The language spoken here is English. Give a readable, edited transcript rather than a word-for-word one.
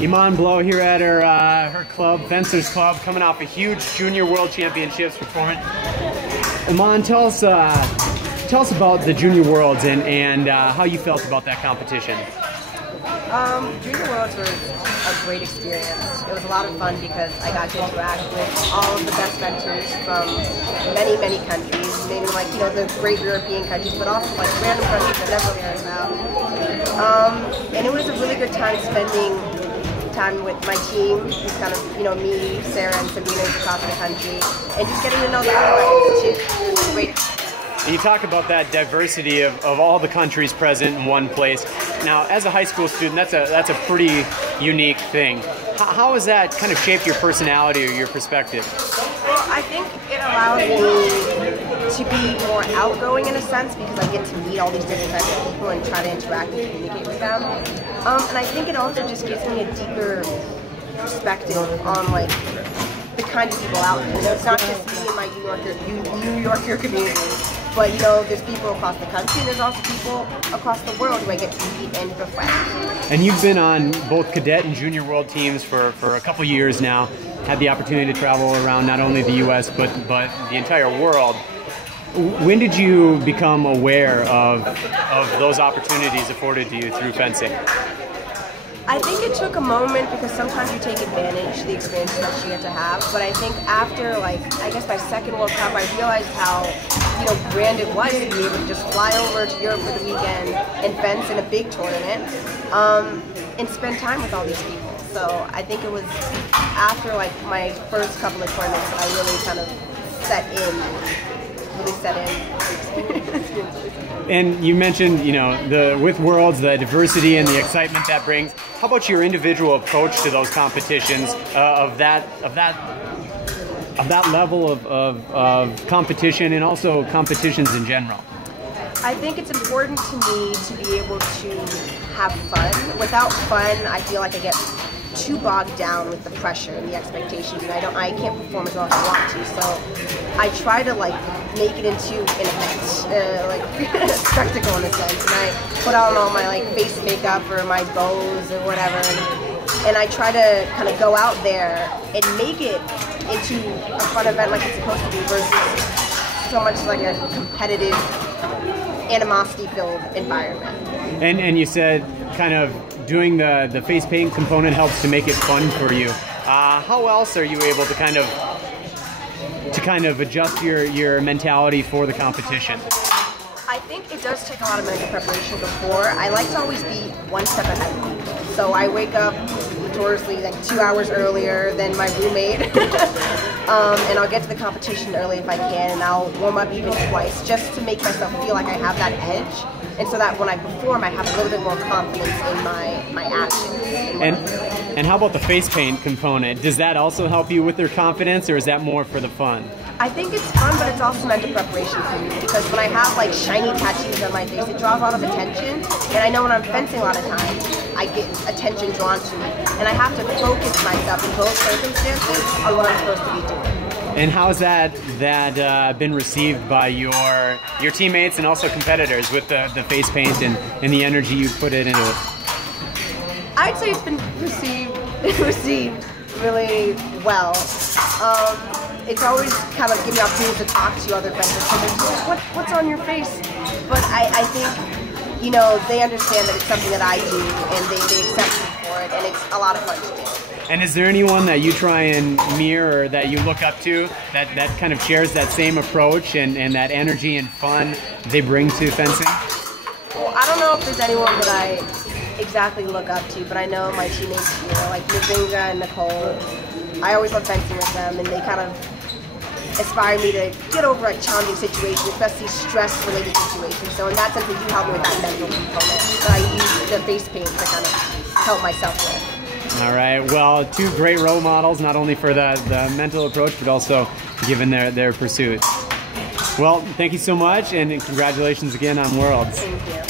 Iman Blow here at her club, Fencers Club, coming off a huge Junior World Championships performance. Iman, tell us about the Junior Worlds and how you felt about that competition. Junior Worlds was a great experience. It was a lot of fun because I got to interact with all of the best fencers from many, many countries, maybe like, you know, the great European countries, but also like random countries I've never heard about. And it was a really good time spending time with my team, just kind of, you know, me, Sarah, and Sabina across the country, and just getting to know the other ones too. It was great. And you talk about that diversity of all the countries present in one place. Now, as a high school student, that's a pretty unique thing. How has that kind of shaped your personality or your perspective? Well, I think it allowed me to be more outgoing in a sense because I get to meet all these different types of people and try to interact and communicate with them. And I think it also just gives me a deeper perspective on like the kind of people out there. So it's not just me and my New Yorker community, but you know, there's people across the country and there's also people across the world who I get to meet and befriend. And you've been on both cadet and junior world teams for a couple years now, had the opportunity to travel around not only the US but the entire world. When did you become aware of those opportunities afforded to you through fencing? I think it took a moment because sometimes you take advantage of the experiences that you get to have, but I think after, like, I guess my second World Cup, I realized how, you know, grand it was to be able to just fly over to Europe for the weekend and fence in a big tournament, and spend time with all these people. So I think it was after, like, my first couple of tournaments that I really kind of set in. And you mentioned, you know, with Worlds, the diversity and the excitement that brings. How about your individual approach to those competitions, of that level of competition and also competitions in general? I think it's important to me to be able to have fun. Without fun, I feel like I get too bogged down with the pressure and the expectations, and I can't perform as well as I want to. So I try to like make it into an event, like a spectacle in a sense. And I put on all my like face makeup or my bows or whatever, and I try to kind of go out there and make it into a fun event like it's supposed to be, versus so much like a competitive, animosity-filled environment. And you said kind of doing the face paint component helps to make it fun for you. How else are you able to kind of adjust your mentality for the competition? I think it does take a lot of mental preparation before. I like to always be one step ahead of people. So I wake up notoriously like 2 hours earlier than my roommate. And I'll get to the competition early if I can, and I'll warm up even twice just to make myself feel like I have that edge. And so that when I perform, I have a little bit more confidence in my actions. And how about the face paint component? Does that also help you with your confidence, or is that more for the fun? I think it's fun, but it's also mental preparation for me, because when I have like shiny tattoos on my face, it draws a lot of attention. And I know when I'm fencing a lot of times, I get attention drawn to me. And I have to focus myself in both circumstances on what I'm supposed to be doing. And how's that been received by your teammates and also competitors with the face paint and the energy you put it into it? I'd say it's been received really well. It's always kind of given me opportunities to talk to other vendors. So they're like, what's on your face? But I think, you know, they understand that it's something that I do, and they accept me for it, and it's a lot of fun to do. And is there anyone that you try and mirror, that you look up to, that kind of shares that same approach and that energy and fun they bring to fencing? Well, I don't know if there's anyone that I exactly look up to, but I know my teammates here, like Mazinga and Nicole. I always love fencing with them, and they kind of inspire me to get over a challenging situation, especially stress-related situations. So in that sense, they do help me with that mental component. So I use the face paint to kind of help myself with. All right, well, two great role models, not only for the mental approach, but also given their pursuits. Well, thank you so much, and congratulations again on Worlds. Thank you.